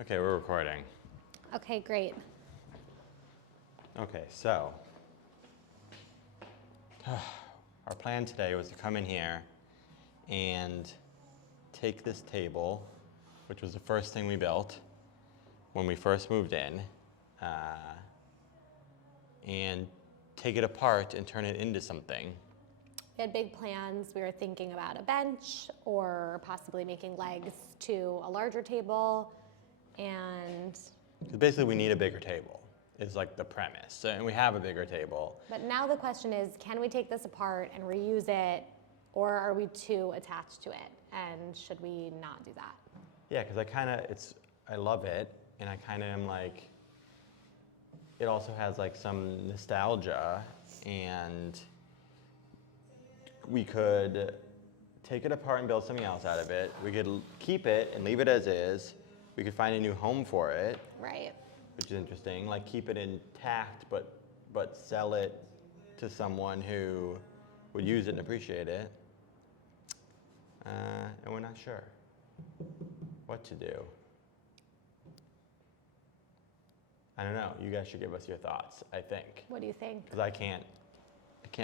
Okay, we're recording. Okay, great. Okay, so our plan today was to come in here and take this table, which was the first thing we built when we first moved in, and take it apart and turn it into something. We had big plans. We were thinking about a bench or possibly making legs to a larger table. And 'Cause basically we need a bigger table, is like the premise. And we have a bigger table. but now the question is, can we take this apart and reuse it, or are we too attached to it? And should we not do that? Yeah, because I love it, and I kind of am like, it also has like some nostalgia, and we could take it apart and build something else out of it. We could keep it and leave it as is. We could find a new home for it, Right. which is interesting. Like keep it intact, but sell it to someone who would use it and appreciate it. And we're not sure what to do. I don't know. You guys should give us your thoughts, I think. What do you think? Because I can't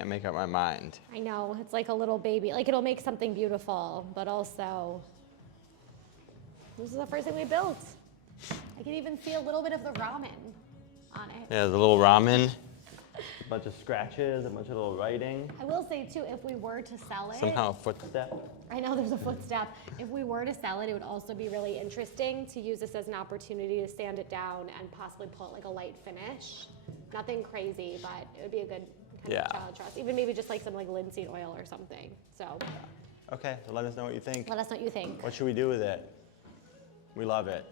make up my mind. I know, it's like a little baby. Like, it'll make something beautiful, but also, this is the first thing we built. I can even see a little bit of the ramen on it. Yeah, there's a little ramen, a bunch of scratches, a bunch of little writing, I will say too, if we were to sell it, some kind of footstep. I know there's a footstep. If we were to sell it, it would also be really interesting to use this as an opportunity to sand it down and possibly put like a light finish. Nothing crazy, but it would be a good kind Yeah. of child trust. Even maybe just like some like linseed oil or something. So Okay, so let us know what you think. let us know what you think. What should we do with it? We love it.